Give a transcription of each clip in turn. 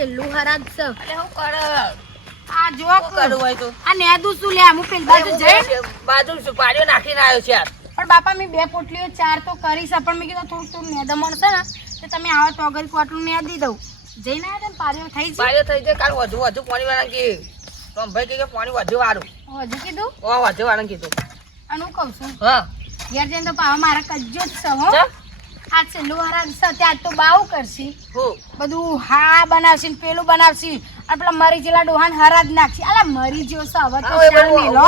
છેલ્લું હરાજ છે એટલે હું કર આ જો કરું હોય તો આ નેદુ શું લે હું પેલી બાજુ જઈ બાજુ સુપારીઓ નાખીને આવ્યો છે યાર પણ બાપા મેં 2 પોટલીઓ 4 તો કરી છે પણ મેં કીધું થોડું નેદમણ છે ને તો તમે આવો તો અગર પોટલું નેદી દઉં જઈને આવ્યા ને પારીઓ થઈ જાય કાલ વધુ પાણી વાળા કે તો ભાઈ કે પાણી વધુ વાળું હજુ કીધું વધુ વાળા કીધું અને હું કહું છું હા ઘેર જઈને તો પાવા મારા કજ્જો જ છે હો આ છેલ્લું હરાજ છે ત્યાં તો બાવું કરશી બધું હા બનાવશી પેલું બનાવશી અને પેલા મરી જેલા ડોહાન હરાજ નાખશી અલા મરી જેવો છે હવે તો શાની લો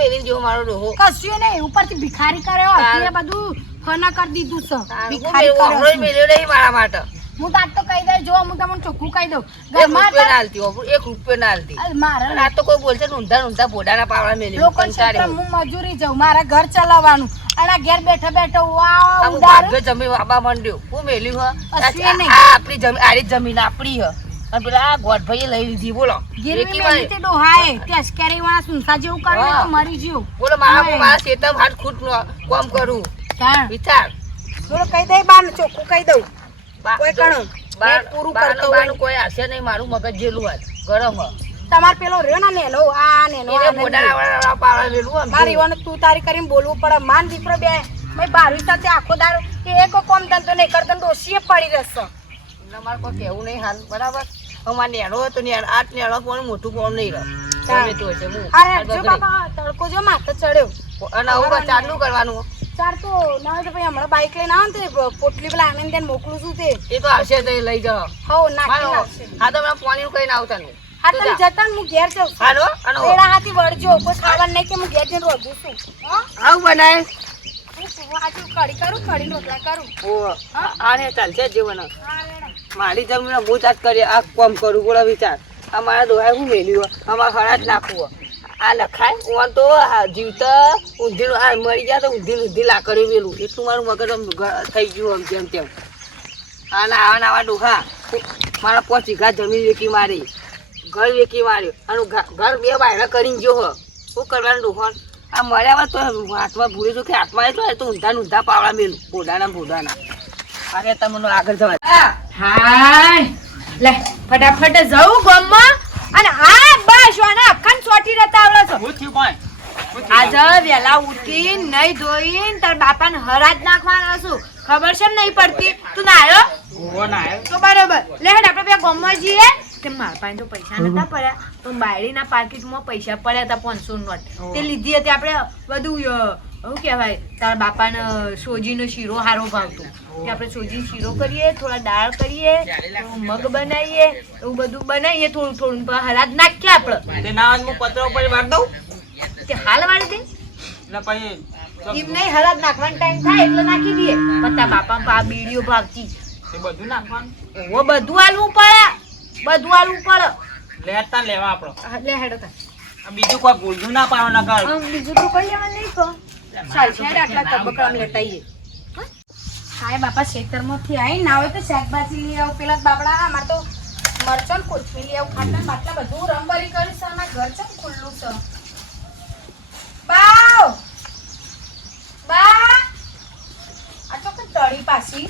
મેલીન જો મારો ડોહો કશું નહીં ઉપરથી ભિખારી કર્યો અત્યારે બધું ફના કરી દીધું છે ભિખારી કર્યો મેલ્યો નહીં મારા માટે હું તો આજ તો કહી દઉં જો હું તમને ચોખ્ખું કહી દઉં ઘરમાં ના હાલતી ₹1 ના હાલતી મારા આ તો કોઈ બોલશે ઊંધા ભોડાના પાવડા મેલી લોકો હું મજૂરી જાઉં મારા ઘર ચલાવવાનું અને ઘેર બેઠા બેઠા વાવ ઉડાર જમીન વાબા માંડ્યો હું મેલી હ આપણી જમીન આરી જમીન આપણી હ અને પેલા ગોઠભાઈએ લઈ લીધી બોલો ગીરવી મેલી તે ડોહાએ તે અસ્કેરી વાળા સુનસા જેવું કર્યું મરી ગયો બોલો મારા શેતમ હાથ ખૂટ કામ કરું વિચાર બોલો કહી દે બાર ચોખ્ખું કહી દઉં કોઈ કણો પૂરું કરતો હોય કોઈ આશે નહીં મારું મગજ જેલું હોય ગરમ હ તમાર પેલો રહ્યો ને નેનો આ નેનો બોડાના પાવડા મેલું મારી ઈવન તું તારી કરીને બોલવું પડે માન દીકરો બે મેં બારવી સાથે આખો દાડો કે એક કોમ ધંધો નહીં કરતો ડોસીએ પડી રહેશે તમારે કોઈ કેવું નહીં હાલ બરાબર અમારે નેનો હતો ને આઠ નેનો પણ મોટું પણ નહીં રહે અરે જો બાપા તડકો જો માથે ચડ્યો અને આવું ચાલુ કરવાનું ચાર તો ના તો ભાઈ હમણાં બાઈક લઈને આવ ને તે પોટલી પેલા આનંદ ત્યાં મોકલું છું તે એ તો હશે તો લઈ જાઓ હો નાખી નાખશે હા તો મેં પાણી કઈ આવતા નહીં હા તમે જતા ને હું ઘેર જાઉં હાલો અને પેલા હાથી વળજો કોઈ ખાવાનું નહીં કે હું ઘેર જઈને રોધું છું આવું બનાય આજે કઢી કરું કઢી રોટલા કરું આ ને ચાલશે જીવન મારી જમીન હું જાત કરી આ કામ કરું બોલો વિચાર અમારા દોહાય હું મેલ્યું અમારે હરાજ નાખવું આ લખાય હું તો જીવતા ઊંધી આ મરી ગયા તો ઊંધી લાકડી વેલું એટલું મારું મગજ થઈ ગયું આમ તેમ આવા ડોહા મારા 5 વીઘા જમીન વેકી મારી ઘર વેકી માર્યું અને ઘર 2 બાયરા કરીને ગયો શું કરવાનું ડોહા આ મળ્યા તો હાથમાં ભૂલી જો કે હાથમાં એટલો તો ઊંધા પાવડા મેલું ભોડાના અરે તમને આગળ જવા હાય લે ફટાફટ જાઉં ગામમાં અને આ બસ વાના અખન છોટી રહેતા આવડે છે હું થયું કોણ આજે વેલા ઉઠી નહીં ધોઈને તાર બાપાને હરાજ નાખવાનો છું ખબર છે નહીં પડતી તું ના આવ્યો તો બરોબર લે હેડ આપણે બે ગામમાં જઈએ કે મારા પાસે તો પૈસા નતા પડ્યા પણ બાયડીના પાકીટમાં પૈસા પડ્યા હતા 500 નોટ તે લીધી હતી આપણે બધું શું કહેવાય તારા બાપાને સોજીનો શીરો હારો ભાવતો કે આપણે સોજી શીરો કરીએ થોડા દાળ કરીએ મગ બનાવીએ એવું બધું બનાવીએ થોડું પણ હરાજ નાખીએ આપણે તે ના હું પત્ર ઉપર વાર દઉં તે હાલ વાળી દે એટલે પછી એમ નહીં હરાજ નાખવાનો ટાઈમ થાય એટલે નાખી દઈએ પણ તારા બાપા પા બીડીઓ ભાવતી એ બધું નાખવાનું ઓ બધું આલવું પડે લેતા લેવા આપણો લે હેડો તા બીજું કોઈ ભૂલતું ના પાડો ના કર બીજું તો કોઈ લેવા નહીં કહો ચાલ છે આટલા તબકડા લેટાઈએ હાય બાપા ખેતરમાંથી આવી ના હોય તો શાકભાજી લઈ આવું પેલા બાબડા અમાર તો મરચન કોથમી લઈ આવું ખાટા બાટલા બધું રંગબરી કરીશ અમાર ઘર છે ખુલ્લું છે બા આ તો તળી પાછી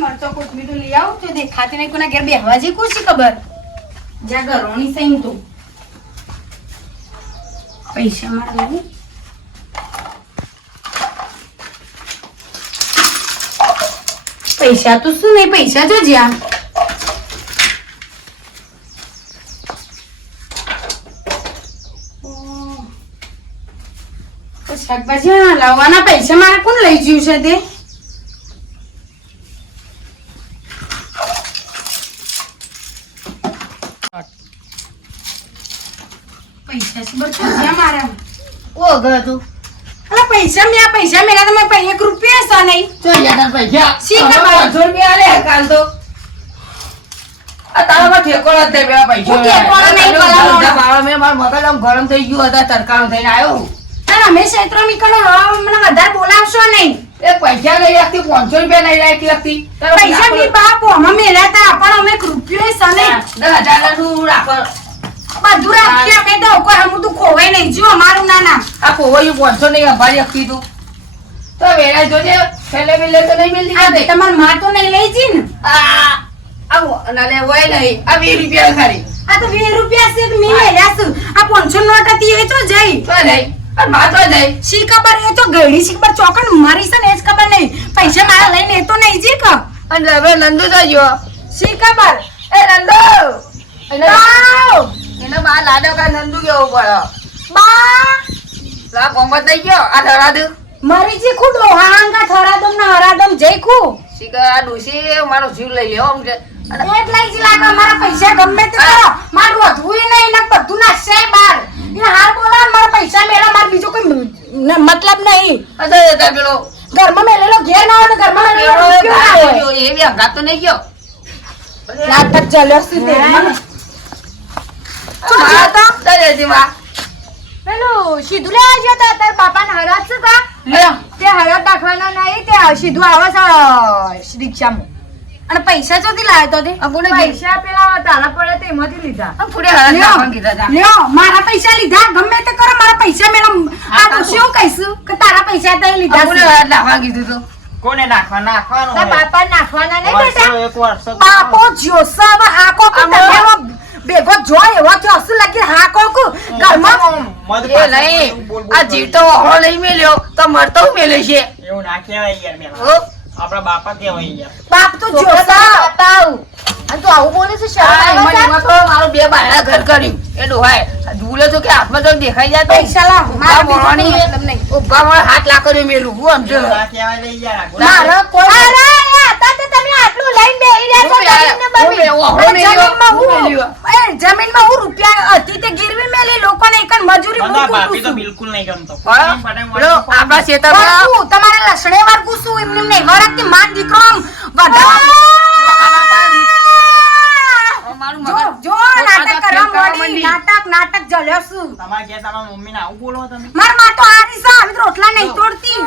મરચો કોથમી તો લઈ આવું તો દેખાતી નહીં કોના ઘેર બેહવા જઈ કુછી ખબર જ્યાં ઘરોની સહી તો પૈસા મારે પૈસા તો શું નહીં પૈસા જો જ્યાં શાકભાજી લાવવાના પૈસા મારે કોણ લઈ ગયું છે તે પૈસા શું બધા મારા ઓ ગયું પૈસા મેળા તો મેં ₹1 છે નહીં પૈસા શી ખબર ₹500 આલે કાલ તો આ તારામાં ઠેકોળો જ દે બે પૈસા હું ઠેકોળો નહીં કરાવવાનો. બાવા મે માર મગજ આમ ગરમ થઈ ગયું હતા તડકાનો થઈને આવ્યો અને અમે ક્ષેત્રો નીકળો મને વધારે બોલાવશો નહીં એ પૈસા લઈ રાખતી ₹500 નહીં રાખતી પૈસા ની બાપ અમે મેળ્યા હતા પણ અમે રૂપિયો છે નહીં 10,000 નું રાખો બધું રાખી અમે તો કોઈ હમું તું ખોવાય નહીં જો અમારું ના આ કોવાયું 500 નહીં અંબાડી આપતી તું તો વેરા જોજે છેલ્લે મિલે તો નહીં મિલતી તમાર માં તો નહીં લઈ જી ને નાલે હોય નહીં આ 20 રૂપિયા ખાલી આ તો 20 રૂપિયા છે મી મેલ્યા છું આ 500 નોટ હતી એ તો જઈ તો નહીં અને માતો નહીં શી ખબર એ તો ગળી શી ખબર ચોકન મારી છે ને એ જ ખબર નહીં પૈસા મારા લઈને એ તો નહીં જી ક અને હવે નંદુ તો જો શી ખબર એ નંદુ એને બા લાડો કા નંદુ કેવો પડો બા લા ગોમત થઈ ગયો આ ધરા દે મારી જી ખુડો હાંગા થરાદમ ના હરાદમ જઈ ખુ શીખર આ ડોશી મારો જીવ લઈ લેવો આમ છે એક લઈ જી લાગે મારા પૈસા ગમે તે કરો મારું અધુય નહીં ને બધું નાશે બાર એ હાર બોલા મારા પૈસા મેળા માર બીજો કોઈ મતલબ નહીં અદે તા પેલો ઘરમાં મેલેલો ઘેર ના હોય ને ઘરમાં મેલેલો પેલો કેવું ના હોય એ બી હંગાત તો નહીં ગયો નાટક ચાલ્યો છે તે મને શું તો દે દી માં પેલું સીધું લેવા ગયો તો તાર બાપાને હરાજ છે કા લે તે હરાજ નાખવાના નહીં તે સીધું આવે છે રિક્ષામાં અને પૈસા ચોથી લાવ્યો તો તે અબુને પૈસા પેલા તારા પડે તે એમાંથી લીધા આ ફૂડે હરા નાખવાનું કીધા તા લ્યો મારા પૈસા લીધા ગમે તે કરો મારા પૈસા મેળા આ તો શું કહીશું કે તારા પૈસા તે લીધા અબુને છે હરા નાખવાનું કીધું તો કોને નાખવાનું તાર બાપા નાખવાના નહીં બેટા એક વર્ષ આકો જોસા હવે આકો કે તમે ભેગો જોય એવો થયો શું લાગે હાકો કો ઘરમાં એ નહીં આ જીવ તો ઓહળો નહીં મેલ્યો તો મરતો હું મેલે છે એવું ના કહેવાય યાર મેલા હો આપણા બાપા કહેવાય યાર બાપ તો જોસા અને તું આવું બોલે છે શરમ આ આવે છે? એમાં તો મારું બે બાયણા ઘર કર્યું એ ડોહાય ઝૂલે તો કે હાથમાં તો દેખાઈ જાય તો પૈસા લાવ મારા ઉભા બીજો કોઈ મોરવાની મતલબ નહીં ઉભા મોર હાથ લાકડીઓ મેલું હું સમજો એવું ના કહેવાય લે યાર મારા કોઈ અરે એ હતા તો તમે આટલું લઈને બેહી રહ્યા છો જમીનને બમી. જમીનમાં હું જમીનમાં હું રૂપિયા હતી તે ગીરવી મેલી લોકોને એકન મજૂરી બંધા હું ભાભી તો કૂટું છું. બિલકુલ નહીં ગમતો પેલો આપણા ખેતરમાં પણ હું તમારા લસણે વાર કૂસું એમને નહીં વરખથી માન દીકરો આમ મારું જો મગજ જો નાટક કરવા માંડી નાટક જલ્યો છું તમારે કે તમારા મમ્મીને આવું બોલો તમે માર માં તો હારી છે આવી તો રોટલા નહીં તોડતી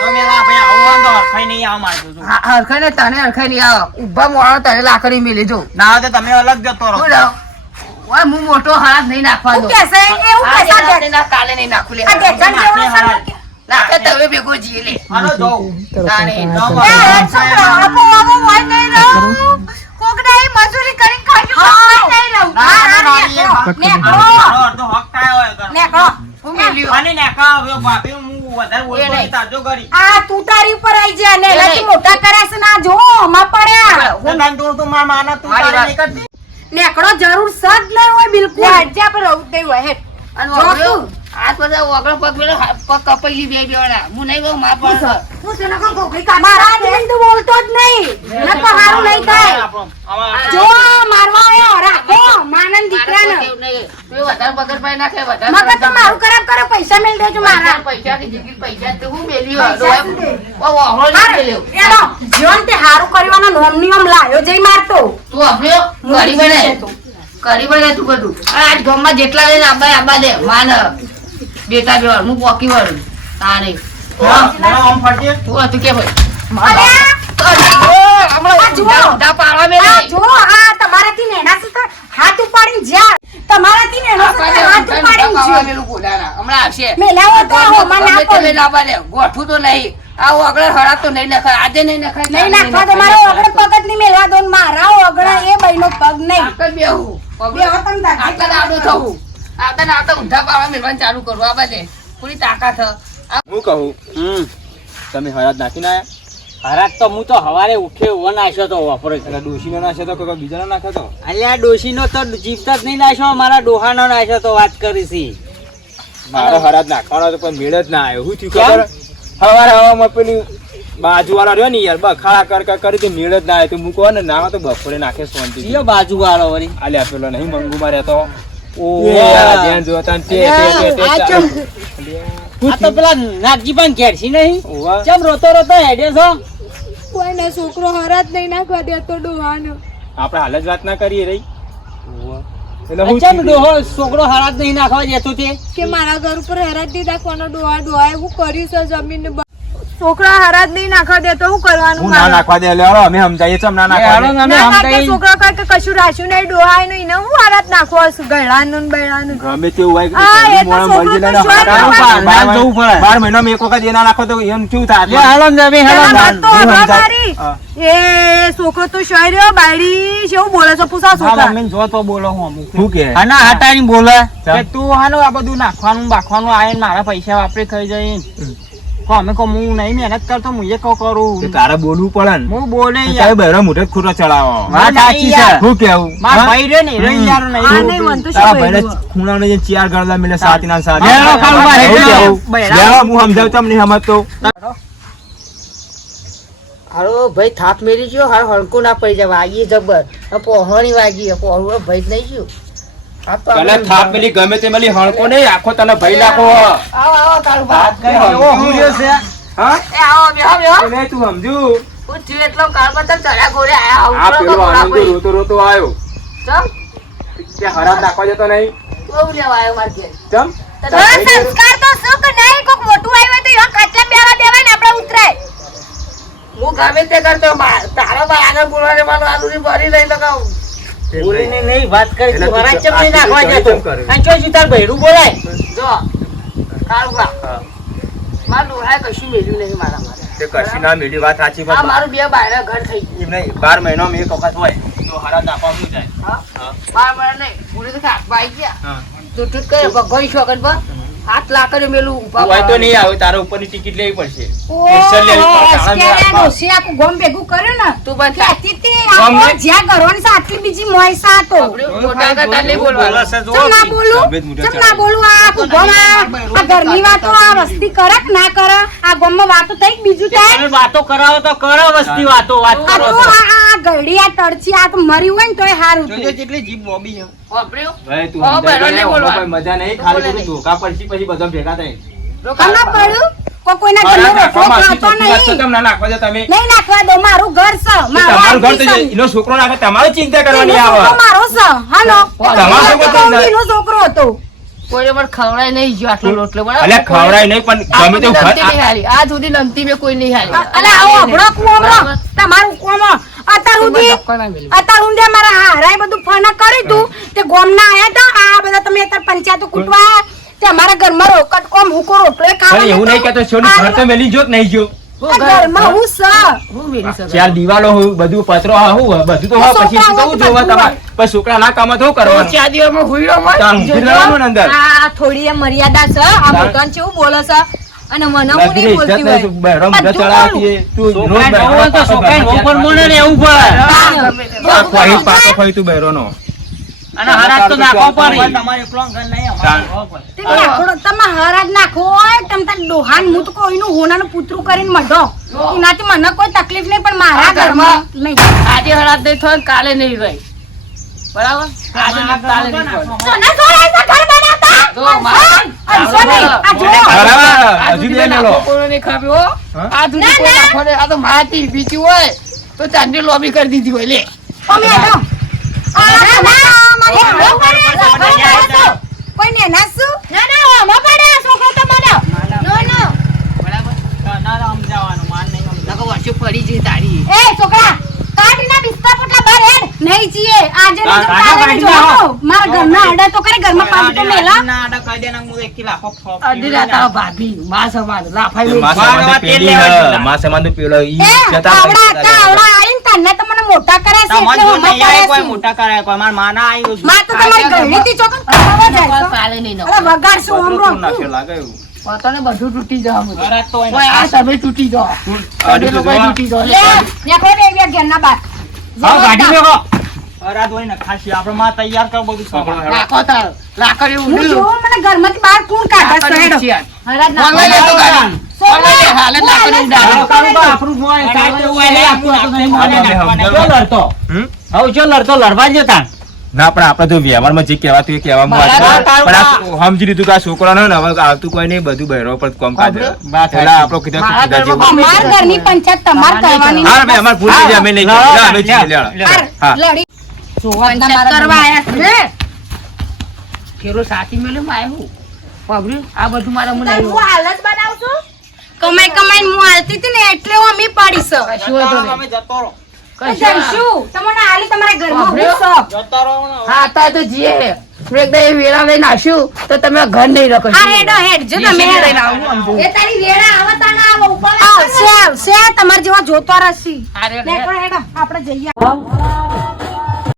નો મેલા ભાઈ આવું આમ તો હરખાઈ નહીં આવ મારતો છું હરખાઈ ને તને હરખાઈ નહીં આવો ઉભા મોડા તને લાકડી મેલી જો ના હોય તો તમે અલગ જતો રહો હું હું મોટો હાથ નહીં નાખવા હું દો કેસે એવું આજે કેસા રાતે ના કાલે નહીં નાખું લે આ ડેજન જેવો છે નાખે તમે ભેગો જીએ લે હાલો જોઉં તાણે એ છોકરા આપો આપો હોય નહીં રહું કોકના એ મજૂરી કરીને ખાજો કોઈ નહીં રહું. અડધો હક કાયો હોય તો. નેકળો હું મેલ્યું અને નેકા હવે ભાભી હું વધારે એ બોલતો નહીં. તાજો કરી આ તું તારી ઉપર આઈ જા ને એ એનાથી નહીં. મોટા કર્યા છે ના જો માં પડ્યા હું તને તું મારા માના તું મારી તારે વાત. નહીં કરતી નેકળો જરૂર સદ નહીં હોય બિલકુલ આજે આપણે રહું જ નહીં હોય હેઠ. અને જો વગડો તું. આ બધા વગડો પગ પેલો પગ કપાઈ બે બેવાના હું નહીં બહુ માં પણ હું તને કહું ગોખલી કાઢ. મારા આદમીને તો બોલતો જ નહીં ન તો હારું નહીં થાય જો મારવા આયો રાખો માનન દીકરાને વધારે પગાર પાઈ નાખે વધારે મગર તો મારું ખરાબ કરે પૈસા મેલ દેજો મારા પૈસા ની જગ્યાએ પૈસા તો હું મેલ્યું પૈસા શું દે? ઓહળો નહીં મેલ્યો એનો જીવન તે હારું કરવાનો નોમ નિયમ લાયો જઈ મારતો તું આપણો કરી બને કરી બને તું બધું આજ ગામમાં જેટલા લઈને આબા દે માન બેટા બેવાર હું પોકી વળું તારે આમ ફરજે તું હતું કે આ જુઓ. ભાઈ આ જો આ તમારાથી નેના છે તો હાથ ઉપાડીને જા તમારાથી નેનો છે તો હાથ ઉપાડીને જા હમણાં આવશે મેલાવો તો હોમાં ના પડે. ગોઠવું તો નહીં આવું આગળ હરા તો નહીં નખાય આજે નહીં નખાય નહીં નાખવા તો મારો ઓગળ પગ જ નહીં મેલવા દો ને મારા ઓગળ એ બઈનો પગ નહીં આગળ બેહું બેહો તમે દાદી. આગળ આડું થવું આગળ આવતા ઊંધા પાવા મેળવાનું ચાલુ કરવું આ બધે પૂરી તાકાત હું કહું તમે હરાજ નાખીને આયા હરાજ તો હું તો હવારે ઉઠે એવો નાખ્યો તો વાપરે એટલે ડોશીનો નાખ્યો તો કોઈ બીજાનો નાખ્યો તો અલ્યા ડોશીનો તો જીવતા જ નહીં નાખ્યો મારા ડોહાનો નાખ્યો તો વાત કરી છી મારો હરાજ નાખવાનો તો પણ મેળ જ ના આવ્યો શું થયું કેમ? ખબર હવારે હવામાં પેલી બાજુવાળા રહ્યો ને યાર બખાડા કર કરી તે મેળ જ ના આવ્યો તો મૂકો ને ના હોય તો બપોરે નાખે શાંતિ જીયો બાજુ વાળો વળી આલ્યા પેલો નહીં મંગુમાં રહેતો ઓહો. ધ્યાન જોતા ને તે આ તો પેલા નાગજી પણ ઘેરસી નહીં ઓવા. ચમ રોતો રોતો હેડે છો કોઈને છોકરો હરાજ નહીં નાખવા દેતો ડોહાનો. આપણે હાલ જ વાત ના કરીએ રહી એટલે હું ચમ ડોહો છોકરો હરાજ નહીં નાખવા જતો તે કે મારા ઘર ઉપર હરાજ નહીં નાખવાનો ડોહા ડોહાએ હું કર્યું છે જમીન છોકરા હરાજ નહીં નાખવા દે તો શું કરવાનું હું ના મારે? નાખવા દે લે અમે સમજાઈએ ચમ ના નાખવા દે અમે ના નાખે સમજાઈ છોકરા કઈ કે કશું રાખ્યું નહીં ડોહાય નહીં ને હું હરાજ નાખવો છું ગયડાનું ને બૈડાનું. ગમે તેવું હોય કે હા, એ તો મોણા છોકરો મરજી તો લઈને શ્યોર હારા કરવાનું. બાર જવું પડે. 12 મહિનામાં એક વખત એ ના નાખો તો એમ કેવું થાય લે હાલો ને જમી હાલો પેલા ને. વાત તો હું હવા સમજાય. મારી. હા. એ છોકરો તો શહેર્યો બાયડી છે એવું બોલે છે પૂછા હા, છોકરા. મમ્મી જો તો બોલો હું અમુક. શું કે આના હટાઈને બોલે કે તું હાલો આ બધું નાખવાનું બાખવાનું આયે ને મારા પૈસા વાપરી થઈ જાય કો અમે કો હું નહીં મહેનત કરતો હું એ કો તે કરું તારે બોલવું પડે ને હું બોલે તારે યાર બહેરો મોઢે જ ખૂટો ચડાવો વાત સાચી છે. શું કેવું માર હા? ભાઈ રે ને રે યાર આ નહીં નહીં મન તો તારા શું ભાઈને બોલ્યું? ખૂણાને જે ચાર ગળદા મિલે સાતીના સાત બેહરો કાળુબા, શું હેડો. કેવું? બૈરા. બેહરો, હું સમજાવું તમને સમજતો હારો ભાઈ થાપ મેરી ગયો હારો હળકું ના પડી જાય વાગી જબર પહોળી વાગી પહોળું ભાઈ જ નહીં ગયું હા તો તને થાપ પેલી ગમે તે મેલી હણકો નહીં આખો તને ભઈ નાખો આવો આવો કાળુબા એવો હું રહ્યો છે હા એ આવો બેહો બેહો એ નહીં તું સમજુ હું જીવ એટલો કાળુબા તને ચડ્યા ઘોડે આયા આ આવું પેલો તો આનંદ ભાઈ રોતો રોતો આવ્યો ચમ તે હરાબ નાખવા જતો નહીં તું લેવા આવ્યો માર ઘેર ચમ હવે સંસ્કાર તો શું કે નહીં કોક મોટું આવ્યું તો એવા ખાટલા બેવા દેવાય ને આપણે ઉતરાય. હું ગમે તે કરતો તારા બા આગળ બોલવાને મારો આલુની ભરી લઈ લગાવું બોલીને નહીં વાત કરી એટલે તું તું વરાજ ચમ નહીં આ નાખવા તું જતો કેમ કરે? અને ચોય તાર બૈરું બોલાય જો કાળુબા મારું ડોહાએ કશું મેલ્યું નહીં મારા માટે તે કશી ના મેલી વાત સાચી આ પણ મારું બે બાયરા ઘર થઈ ગયું એમ નહીં 12 મહિનામાં એક વખત હોય તો હરાબ નાખવા શું જાય હા મારા મને નહીં પૂરી તો હાથમાં આવી ગયા હા તૂટૂટ કરે ભગવાન શોગન પર હાથ લાકડે મેલું તું હોય તો નહીં આવે તારા ઉપરની ટિકિટ લેવી પડશે સ્પેશિયલ લેવી પડશે તારા મેળ આપવા. ડોશી આખું ગોમ ભેગું કર્યું ને તું બંધ કહેતી હતી, આ ગોમ ને? તો જ્યાં ઘરવાની છે આટલી બીજી મોય છે આ તો. મોટા કરતા નહીં બોલવાનું ચમ ના બોલું? તબિયત મોઢે ચમ ના બોલું? આ આખું ગોમ આ ઘરની વાતો આ વસ્તી કરે કે ના કરે? આ ગોમમાં વાતો થઈ કે બીજું થાય? તમે વાતો કરાવો તો કરો વસ્તી વાતો વાત આ કરો તો તો આ ગયડી આ તડછી આ તો મરી હોય ને તોય હારું જોજો હતું. જેટલી જીભ બોબી છે વાપર્યું? ભાઈ તું હા, સમજાય બહેરો નહીં તો બોલવાનું. કોઈ મજા નહીં ખાલી બધું ધોકા પડશે પછી બધા ભેગા થાય ખબર પડ્યું? કોઈના હરાબ ઘરનો નાખવા રોટલો માંગતી ખાતો ચોખ્ખી વાત તો નહીં. કેમ ના નાખવા દે તમે નહીં નાખવા દો, મારું ઘર છે, મારો તમારું ઘર તો આદમી છે. એનો છોકરો નાખે તમારે ચિંતા કરવાની એનો છોકરો આવે મારો છે. હાલો. તમારો છોકરો તો ના. એનો છોકરો હતો. કોઈને પણ ખવડાય નહીં જો આટલો લોટલો બરાબર? અલ્યા ખવડાય નહીં પણ ગમે તેવું નમતી નહીં ઘર હારી. આજ સુધી નમતી મેં કોઈ નહીં હારી. અલે આવો અભડો કુવામો, તમારું કુવામો. અત્યાર સુધી અત્યાર સુધી મારા હારાએ બધું ફાના કર્યું તું તે ગોમના આયા તા આ બધા તમે અત્યારે પંચાયતો કૂટવા તે અમારા ઘરમાં રોકટ કોમ હુકો રોટલો પણ ખાવા એવું નહીં કહેતો છોડી ઘર તો મેલી જો કે નહીં જો ઘરમાં હું સ હું મેલી શકું. ચાર દિવાલો હોય, બધું પત્રો હોય, હું બધું તો હોય, પછી છોકરા તો હોય જોવા બધું તમારે પછી છોકરા ના કામ તો કરવાનું ચાર દિવસમાં હુઈરો મત. ત્યાં ઊંઘી રહેવાનું ને અંદર આ થોડી એ મર્યાદા છે આ મોટાને કેવું બોલે છે અને મને હું બધી નહીં બોલતી ઇજ્જત નહીં, તું બહેરો મોઢે બધું ચડાવતી એ, તું રોજ છોકરાને બહેરો જોવો તો પાછો છોકરાને ઘરમાં ઉપર બોલે ને એવું પડે આ ખોઈ પાછો ખોઈ તું બહેરોનો. અને હરાજ તો નાખવો પડે તમારે એકલો ઘર નહીં અમારે ઘર પર. તે લાકડો તમે હરાજ નાખો હોય તમ તાર ડોહાન હું તો કોઈનું હોનાનું પુતરું કરીને મઢો એનાથી મને કોઈ તકલીફ નહીં પણ મારા આ ઘરમાં ઘરમાં નહીં. આજે હરાજ નહીં થાય ને કાલે નહીં રહી બરાબર આજે નહીં, કાલે નહીં થાય. સોના સોના ઘર બનાવતા જો મારા અનસો નહીં આ જો બરાબર, હજુ બે મેલો. કોઈને નહીં ખાવ્યો હો. હા? આ સુધી કોઈ નાખો નહીં. આ તો મારાથી બીજી હોય તો ચાંદી લોબી કરી દીધી હોય લે અમે આડો આ ના મારે હળો પડે છોકરો મારે તો કોઈ ને નાસુ ના ના ઓમો પડે છોકરો તો મને નો નો બરાબર ના આમ જવાનું માન નહીં આમ નકો વર્ષે પડી જઈ તારી એ છોકરા કાઢના બિસ્તા પોટલા બહાર હેડ નહીં જીએ આજે ને તો કાઢો, કાલે કાઢી જો મારા ઘરના આડા તો કરે ઘરમાં પાંચ તો મેલા ના આડા કહી દે ને હું 1 કિલો આખો ફોપ અઢી રાત આ ભાભી માં સમાન લાફાઈ મેલી. માં સમાન તો પેલી હ, માં સમાન તો પેલો ઈ એ જતા આવડા આઈને તને તો મને મોટા કરે છે તમારે એટલે જો હમો નહીં આવે કોઈ પડે છે મોટા કરાય કોઈ માર માના આવ્યું માં તો તમારી ગળણીથી ચોકન ખાવા જાય છો કાલે નહીં અરે વગાડશું આમ પતરું રોકું નાખે લાગે એવું. પોતાને બધું તૂટી જવા બધું. ઘરાત તો હોય ને. ઓય આ તમે તૂટી જાઓ આડી તો લોકો જોવા. તૂટી જાઓ લે નેખો દે બે ઘરના બાર હા ગાડી મેકો ઘરાત હોય ને ખાસી આપણે માં તૈયાર કર બધું સાંભળો. લાખો તાર લાકડી હું ઉડી જોઉં મને ઘરમાંથી બહાર કોણ કાઢે છે હેડો હરાજ મંગાઈ લે તો ગાડી. મંગાઈ લે, હાલે જ લાકડી ઉડાડો. આપણું મોય સાહેબ એવું હોય ને, આપણું આ તો નહીં મોને આ તો અમે નાખવાના. જો લડતો હમ? હવે જો લડતો લડવા જ જતા ના પણ આપણે તો વ્યવહારમાં જે કહેવાતું એ કહેવામાં વાત બરાબર, છે. પણ આ સમજી લીધું કે આ છોકરાનો ને હવે આવતું કોઈ નહીં, બધું બહેરો પર કામ કાજ પેલા આપણો કીધા મારા કીધા જેવું. અમાર ઘરની પંચાયત તમાર કરવાની હા ભાઈ અમારે ભૂલ થઈ જાય, અમે નહીં કરીએ. લે, અમે જીતી લે. હા. લડી પંચાયત કરવા આયા છે. ફેરો સાથી મેલ્યો માં આવ્યું. પગડ્યું? આ બધું મારા મને હું આવ્યું. હાલ જ બનાવું છું કમાઈ કમાઈને હું હાલતી હતી ને એટલે હું અમી પડીશ અમે જતો રહો જઈશું તમને હાલી તમારા ઘરમાં હું શોખ. જતો રહો ને હવે. હા તા તો જીએ એકદમ એ વેળા લઈને આશું તો તમે ઘર નહીં રાખો હા હેડો હેડ જો તમે જીસીબી લઈને આવું આમ જો. એ તારી વેળા આવે તા ના આવે ઉપર આવશે તમાર જેવા જોતો રસી હા, હેડો, હેડો આપણે જઈએ